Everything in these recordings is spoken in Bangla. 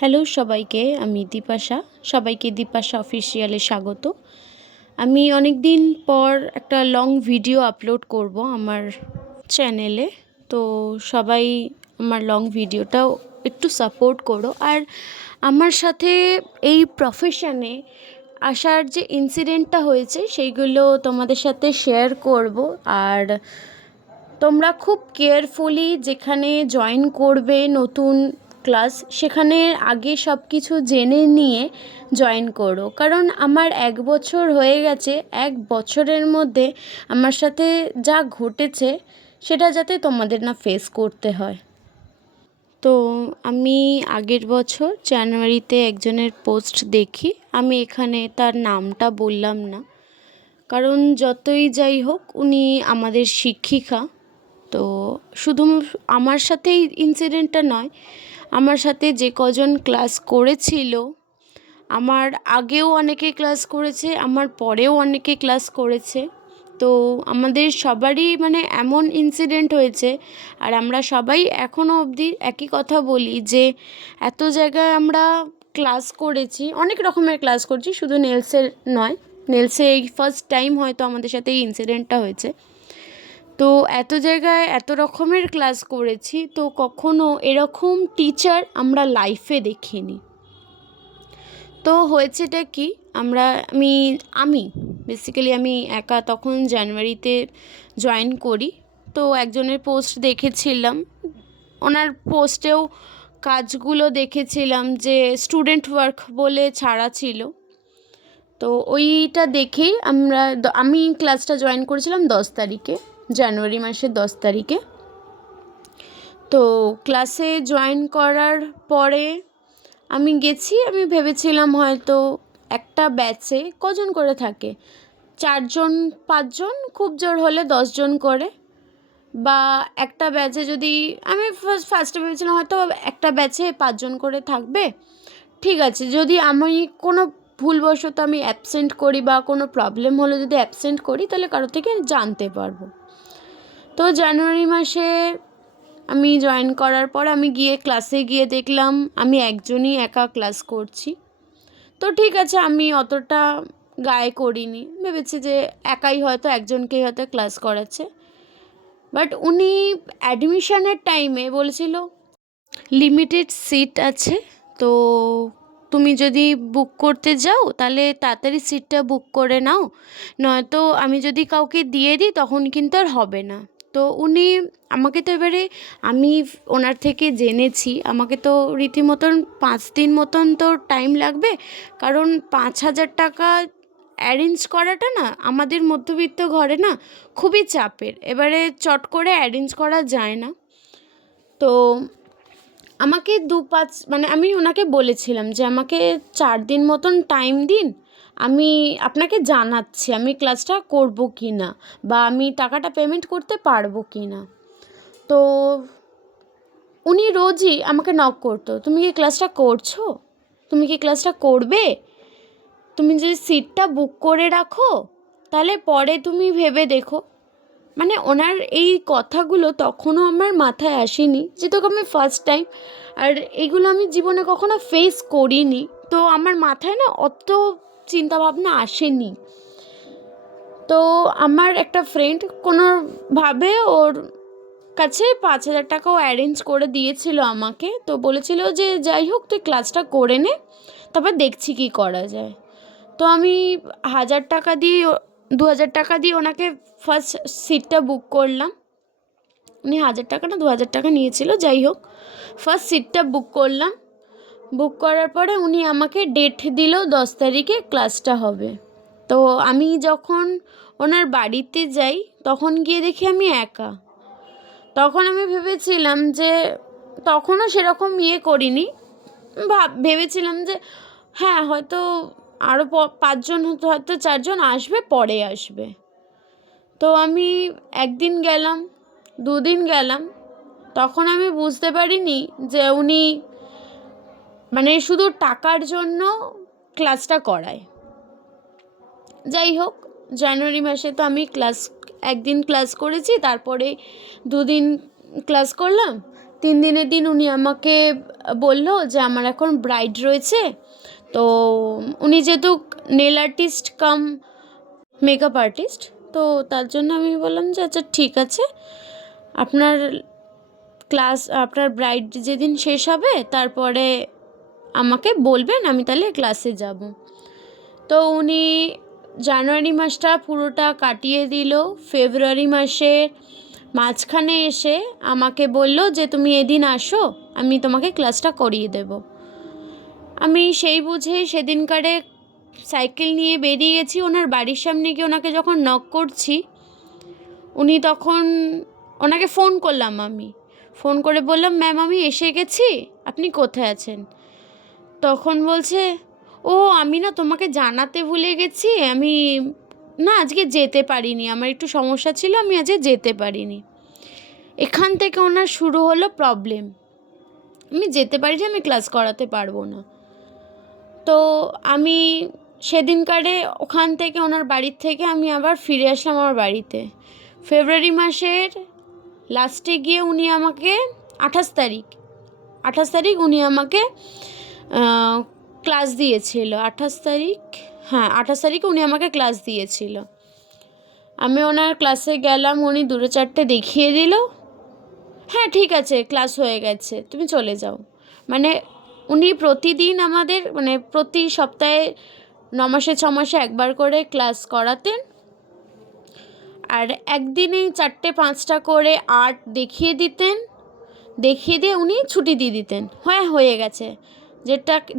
হ্যালো সবাইকে, আমি দীপাশা। সবাইকে দীপাশা অফিসিয়ালে স্বাগত। আমি অনেক দিন পর একটা লং ভিডিও আপলোড করব আমার চ্যানেলে। তো সবাই আমার লং ভিডিওটাও একটু সাপোর্ট করো। আর আমার সাথে এই প্রফেশনে আসার যে ইনসিডেন্টটা হয়েছে সেইগুলো তোমাদের সাথে শেয়ার করব। আর তোমরা খুব কেয়ারফুলি যেখানে জয়েন করবে নতুন ক্লাস, সেখানে আগে সব কিছু জেনে নিয়ে জয়েন করো। কারণ আমার 1 বছর হয়ে গেছে, 1 বছরের মধ্যে আমার সাথে যা ঘটেছে সেটা যাতে তোমাদের না ফেস করতে হয়। তো আমি আগের বছর জানুয়ারিতে একজনের পোস্ট দেখি, আমি এখানে তার নামটা বললাম না, কারণ যতই যাই হোক উনি আমাদের শিক্ষিকা। তো শুধু আমার সাথেই ইনসিডেন্টটা নয়, আমার সাথে যে কজন ক্লাস করেছিল, আমার আগেও অনেকে ক্লাস করেছে, আমার পরেও অনেকে ক্লাস করেছে। তো আমাদের সবারই মানে এমন ইনসিডেন্ট হয়েছে, আর আমরা সবাই এখনও অবধি একই কথা বলি যে এত জায়গায় আমরা ক্লাস করেছি, অনেক রকমের ক্লাস করছি, শুধু নেলসের নয়। নেলসে এই ফার্স্ট টাইম হয়তো আমাদের সাথে এই ইনসিডেন্টটা হয়েছে। তো এত জায়গায় এত রকমের ক্লাস করেছি, তো কখনো এরকম টিচার আমরা লাইফে দেখিনি। তো হয়েছেটা কি, আমি বেসিক্যালি আমি একা তখন জানুয়ারিতে জয়েন করি। তো একজনের পোস্ট দেখেছিলাম, ওনার পোস্টেও কাজগুলো দেখেছিলাম যে স্টুডেন্ট ওয়ার্ক বলে ছাড়া ছিল। তো ওইটা দেখেই আমি ক্লাসটা জয়েন করেছিলাম 10 তারিখে, জানুয়ারি মাসের 10 তারিখে। তো ক্লাসে জয়েন করার পরে আমি গেছি, আমি ভেবেছিলাম হয়তো একটা ব্যাচে কজন করে থাকে, 4জন 5জন, খুব জোর হলে 10জন করে। বা একটা ব্যাচে যদি আমি ফার্স্টে ভেবেছিলাম হয়তো একটা ব্যাচে 5জন করে থাকবে, ঠিক আছে। যদি আমি কোনো ভুলবশত আমি অ্যাবসেন্ট করি বা কোনো প্রবলেম হলে যদি অ্যাবসেন্ট করি, তাহলে কারো থেকে জানতে পারবো। তো জানুয়ারি মাসে আমি জয়েন করার পর আমি ক্লাসে গিয়ে দেখলাম আমি একজনই একা ক্লাস করছি। তো ঠিক আছে, আমি অতটা গায়ে করিনি, ভেবেছি যে একাই হয়তো একজনকেই হয়তো ক্লাস করাচ্ছে। বাট উনি অ্যাডমিশনের টাইমে বলেছিল লিমিটেড সিট আছে, তো তুমি যদি বুক করতে যাও তাহলে তাড়াতাড়ি সিটটা বুক করে নাও, নয়তো আমি যদি কাউকে দিয়ে দিই তখন কিন্তু আর হবে না। তো উনি আমাকে তো এবারে আমি ওনার থেকে জেনেছি আমাকে তো রীতিমতন 5 দিন মতন তো টাইম লাগবে, কারণ 5,000 টাকা অ্যারেঞ্জ করাটা না আমাদের মধ্যবিত্ত ঘরে না খুবই চাপের, এবারে চট করে অ্যারেঞ্জ করা যায় না। তো আমাকে আমি ওনাকে বলেছিলাম যে আমাকে 4 দিন মতন টাইম দিন, আমি আপনাকে জানাচ্ছি আমি ক্লাসটা করব কি না, বা আমি টাকাটা পেমেন্ট করতে পারবো কি না। তো উনি রোজই আমাকে নক করতো, তুমি কি ক্লাসটা করছো, তুমি কি ক্লাসটা করবে, তুমি যদি সিটটা বুক করে রাখো তাহলে পরে তুমি ভেবে দেখো। মানে ওনার এই কথাগুলো তখনও আমার মাথায় আসেনি, যেহেতু আমি ফার্স্ট টাইম, আর এইগুলো আমি জীবনে কখনো ফেস করিনি, তো আমার মাথায় না অত চিন্তাভাবনা আসেনি। তো আমার একটা ফ্রেন্ড কোনোভাবে ওর কাছে 5,000 টাকাও অ্যারেঞ্জ করে দিয়েছিল আমাকে, তো বলেছিল যে যাই হোক তুই ক্লাসটা করে নে, তারপর দেখছি কী করা যায়। তো আমি 1,000 টাকা দিয়ে 2,000 টাকা দিয়ে ওনাকে ফার্স্ট সিটটা বুক করলাম। উনি 1,000 টাকা না 2,000 টাকা নিয়েছিল, যাই হোক ফার্স্ট সিটটা বুক করলাম। বুক করার পরে উনি আমাকে ডেট দিল 10 তারিখে ক্লাসটা হবে। তো আমি যখন ওনার বাড়িতে যাই তখন গিয়ে দেখি আমি একা। তখন আমি ভেবেছিলাম যে, তখনও সেরকম করিনি, ভেবেছিলাম যে হ্যাঁ হয়তো আরও 5জন হয়তো 4জন আসবে, পরে আসবে। তো আমি একদিন গেলাম, 2 দিন গেলাম, তখন আমি বুঝতে পারিনি যে উনি মানে শুধু টাকার জন্য ক্লাসটা করায়। যাই হোক, জানুয়ারি মাসে তো আমি একদিন ক্লাস করেছি, তারপরে 2 দিন ক্লাস করলাম, 3 দিনের দিন উনি আমাকে বলল যে আমার এখন ব্রাইড রয়েছে, তো উনি যেহেতু নেল আর্টিস্ট কাম মেকআপ আর্টিস্ট, তো তার জন্য আমি বললাম যে আচ্ছা ঠিক আছে, আপনার আপনার ব্রাইড যেদিন শেষ হবে তারপরে আমাকে বলবেন, আমি তাহলে ক্লাসে যাব। তো উনি জানুয়ারি মাসটা পুরোটা কাটিয়ে দিল। ফেব্রুয়ারি মাসের মাঝখানে এসে আমাকে বলল যে তুমি এদিন আসো, আমি তোমাকে ক্লাসটা করিয়ে দেব। আমি সেই বুঝে সেদিনকারে সাইকেল নিয়ে বেরিয়ে গেছি। ওনার বাড়ির সামনে গিয়ে ওনাকে যখন নক করছি, উনি তখন ওনাকে ফোন করলাম, আমি ফোন করে বললাম ম্যাম আমি এসে গেছি, আপনি কোথায় আছেন? তখন বলছে ও আমি না তোমাকে জানাতে ভুলে গেছি, আমি না আজকে যেতে পারিনি, আমার একটু সমস্যা ছিল, আমি আজকে যেতে পারিনি। এখান থেকে ওনার শুরু হলো প্রবলেম, আমি যেতে পারি, আমি ক্লাস করাতে পারবো না। তো আমি সেদিনকারে ওখান থেকে ওনার বাড়ির থেকে আমি আবার ফিরে আসলাম আমার বাড়িতে। ফেব্রুয়ারি মাসের লাস্টে গিয়ে উনি আমাকে 28 তারিখ উনি আমাকে ক্লাস দিয়েছিল। 28 তারিখে উনি আমাকে ক্লাস দিয়েছিল। আমি ওনার ক্লাসে গেলাম, উনি 2-4টে দেখিয়ে দিল, হ্যাঁ ঠিক আছে ক্লাস হয়ে গেছে তুমি চলে যাও। মানে উনি প্রতিদিন আমাদের প্রতি সপ্তাহে 9 মাসে 6 মাসে একবার করে ক্লাস করাতেন, আর একদিনেই 4-5টা করে আর্ট দেখিয়ে দিতেন, দেখিয়ে দিয়ে উনি ছুটি দিয়ে দিতেন, হয়ে গেছে।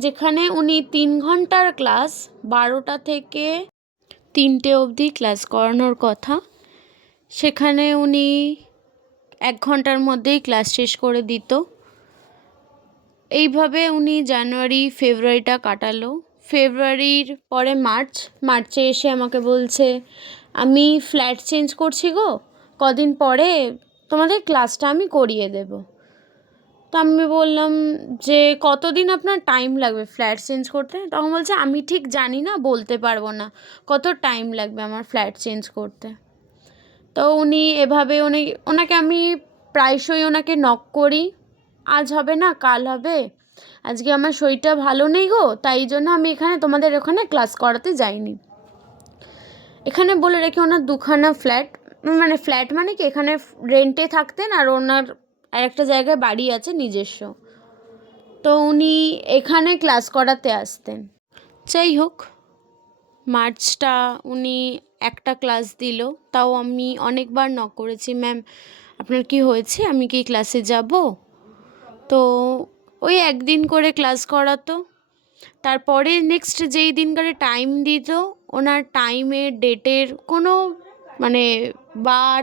যেখানে উনি 3 ঘন্টার ক্লাস 12টা থেকে 3টে অবধি ক্লাস করানোর কথা, সেখানে উনি 1 ঘন্টার মধ্যেই ক্লাস শেষ করে দিত। এইভাবে উনি জানুয়ারি ফেব্রুয়ারিটা কাটালো। ফেব্রুয়ারির পরে মার্চে এসে আমাকে বলছে আমি ফ্ল্যাট চেঞ্জ করছি গো, কদিন পরে তোমাদের ক্লাসটা আমি করিয়ে দেব। তো আমি বললাম যে কতদিন আপনার টাইম লাগবে ফ্ল্যাট চেঞ্জ করতে? তখন বলছে আমি ঠিক জানি না, বলতে পারবো না কত টাইম লাগবে আমার ফ্ল্যাট চেঞ্জ করতে। তো উনি এভাবে ওনাকে আমি প্রায়শই ওনাকে নক করি, আজ হবে না কাল হবে, আজকে আমার শরীরটা ভালো নেই গো, তাই জন্য আমি তোমাদের ওখানে ক্লাস করাতে যাইনি। এখানে বলে রেখে ওনার 2খানা ফ্ল্যাট, ফ্ল্যাট মানে কি এখানে রেন্টে থাকতেন, আর ওনার আরেকটা জায়গায় বাড়ি আছে নিজস্ব, তো উনি এখানে ক্লাস করাতে আসতেন। যাই হোক, মার্চটা উনি একটা ক্লাস দিল, তাও আমি অনেকবার নক করেছি, ম্যাম আপনার কি হয়েছে, আমি কি ক্লাসে যাব? তো ওই একদিন করে ক্লাস করাতো। তারপরে নেক্সট যেই দিনকারে টাইম দিত, ওনার টাইমের ডেটের কোনো বার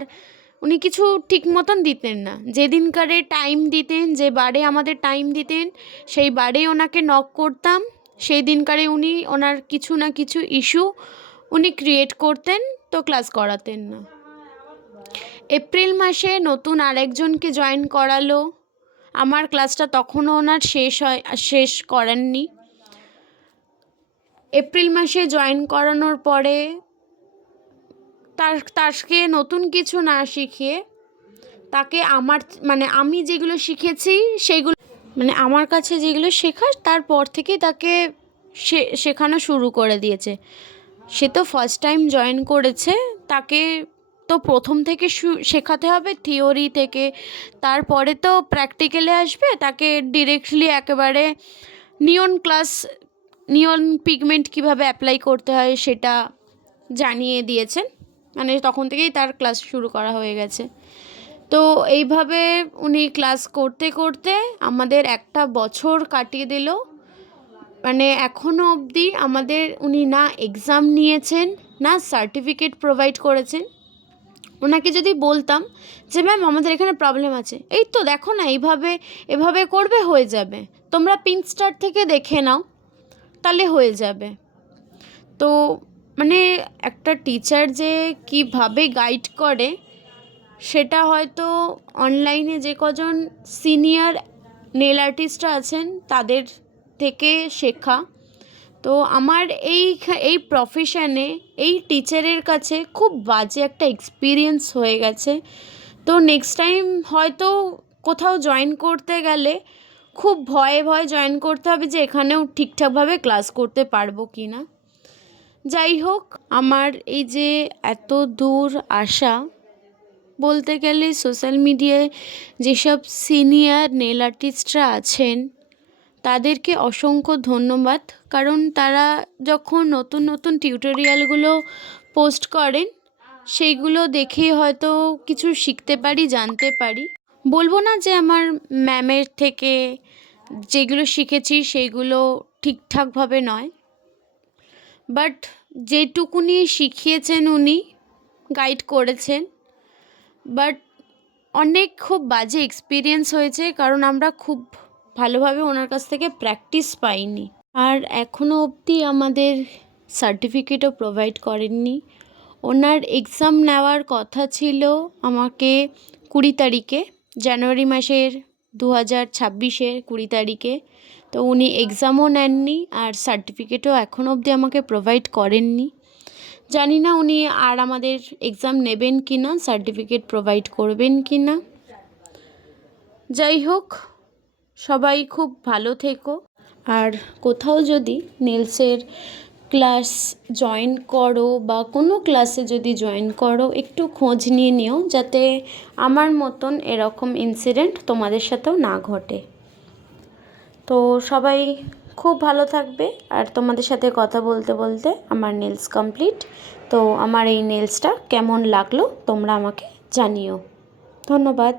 উনি কিছু ঠিক মতন দিতেন না। যেদিনকারে টাইম দিতেন, যে বারে আমাদের টাইম দিতেন, সেই বারেই ওনাকে নক করতাম, সেই দিনকারে উনি ওনার কিছু না কিছু ইস্যু উনি ক্রিয়েট করতেন, তো ক্লাস করাতেন না। এপ্রিল মাসে নতুন আরেকজনকে জয়েন করালো, আমার ক্লাসটা তখনও ওনার শেষ করেননি। এপ্রিল মাসে জয়েন করানোর পরে তাকে নতুন কিছু না শিখিয়ে তাকে আমি যেগুলো শিখেছি সেইগুলো আমার কাছে যেগুলো শেখার, তারপর থেকে তাকে শেখানো শুরু করে দিয়েছে। সে তো ফার্স্ট টাইম জয়েন করেছে, তাকে তো প্রথম থেকে শেখাতে হবে থিওরি থেকে, তারপরে তো প্র্যাকটিক্যালে আসবে, তাকে ডিরেক্টলি একেবারে নিয়ন পিগমেন্ট কীভাবে অ্যাপ্লাই করতে হয় সেটা জানিয়ে দিয়েছেন, তখন থেকেই তার ক্লাস শুরু করা হয়ে গেছে। তো এইভাবে উনি ক্লাস করতে করতে আমাদের 1 বছর কাটিয়ে দিল। এখনও অবধি আমাদের উনি না এক্সাম নিয়েছেন, না সার্টিফিকেট প্রোভাইড করেছেন। ওনাকে যদি বলতাম যে ম্যাম আমাদের এখানে প্রবলেম আছে, এই তো দেখো না এভাবে করবে, হয়ে যাবে, তোমরা পিনস্টার থেকে দেখে নাও, তাহলে হয়ে যাবে। তো একটা টিচার যে কীভাবে গাইড করে সেটা হয়তো অনলাইনে যে কজন সিনিয়র নেল আর্টিস্টরা আছেন তাদের থেকে শেখা। তো আমার এই প্রফেশনে এই টিচারের কাছে খুব বাজে একটা এক্সপিরিয়েন্স হয়ে গেছে। তো নেক্সট টাইম হয়তো কোথাও জয়েন করতে গেলে খুব ভয়ে ভয়ে জয়েন করতে হবে যে এখানেও ঠিকঠাকভাবে ক্লাস করতে পারবো কি না। যাই হোক, আমার এই যে এত দূর আসা, বলতে গেলে সোশ্যাল মিডিয়ায় যেসব সিনিয়র নেল আর্টিস্টরা আছেন তাদেরকে অসংখ্য ধন্যবাদ। কারণ তারা যখন নতুন নতুন টিউটোরিয়ালগুলো পোস্ট করেন সেইগুলো দেখে হয়তো কিছু শিখতে পারি, জানতে পারি। বলবো না যে আমার ম্যামের থেকে যেগুলো শিখেছি সেইগুলো ঠিকঠাকভাবে নয়, বাট যেটুকুনি শিখিয়েছেন উনি, গাইড করেছেন, বাট অনেক খুব বাজে এক্সপিরিয়েন্স হয়েছে, কারণ আমরা খুব ভালোভাবে ওনার কাছ থেকে প্র্যাকটিস পাইনি। আর এখনও অবধি আমাদের সার্টিফিকেটও প্রোভাইড করেননি। ওনার এক্সাম নেওয়ার কথা ছিল আমাকে 20 তারিখে, জানুয়ারি মাসের 2026-এর 20 তারিখে। তো উনি এক্সামও নেননি আর সার্টিফিকেটও এখনও অবধি আমাকে প্রোভাইড করেননি। জানি না উনি আর আমাদের এক্সাম নেবেন কি না, সার্টিফিকেট প্রোভাইড করবেন কি না। যাই হোক, সবাই খুব ভালো থেকো। আর কোথাও যদি নেলসের ক্লাস জয়েন করো বা কোনো ক্লাসে যদি জয়েন করো, একটু খোঁজ নিয়ে নিও যাতে আমার মতন এরকম ইনসিডেন্ট তোমাদের সাথেও না ঘটে। তো সবাই খুব ভালো থাকবে। আর তোমাদের সাথে কথা বলতে বলতে আমার নেলস কমপ্লিট। তো আমার এই নেলসটা কেমন লাগলো তোমরা আমাকে জানিও। ধন্যবাদ।